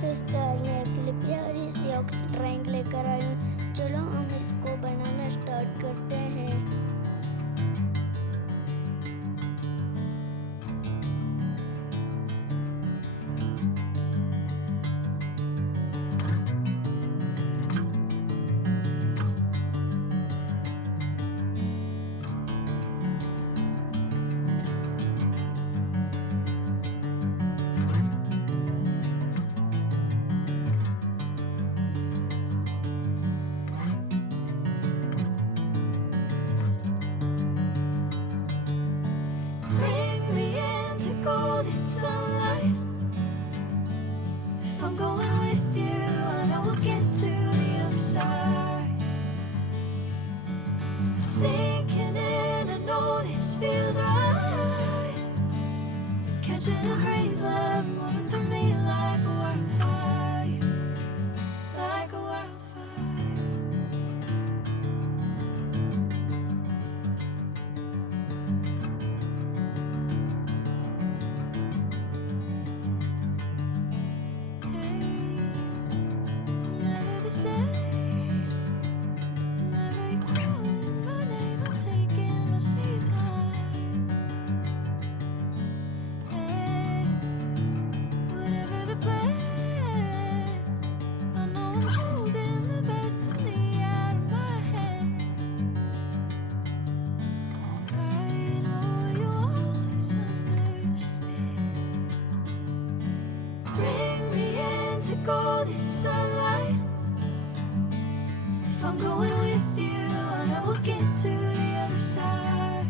दोस्तों, आज मैं आपके लिए प्यारी सी ऑक्स ड्राइंग लेकर आई हूँ। चलो हम इसको बनाना स्टार्ट करते हैं। Bring me into golden sunlight. If I'm going with you, I know we'll get to the other side. Sinking in, I know this feels right. Catching a breeze, love moving through me like a wildfire, like a wildfire. Never the same. Whenever you're calling my name, I'm taking my sweet time. Hey, whatever the plan, I know I'm holding the best of me out of my hand. I know you'll always understand. Bring me into golden sunlight. If I'm going with you, I know we'll get to the other side.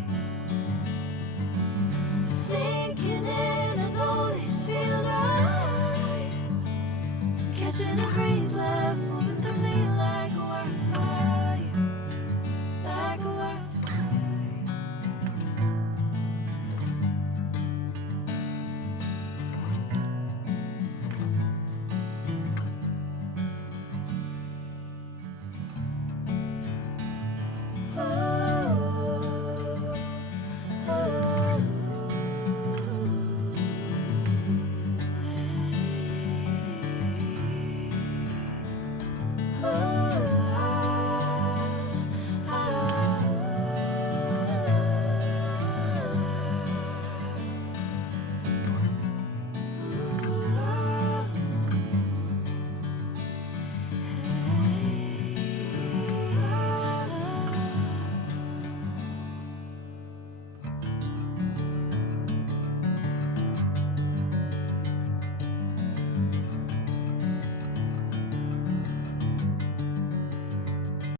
Sinking in, I know this feels right. Catching a breeze.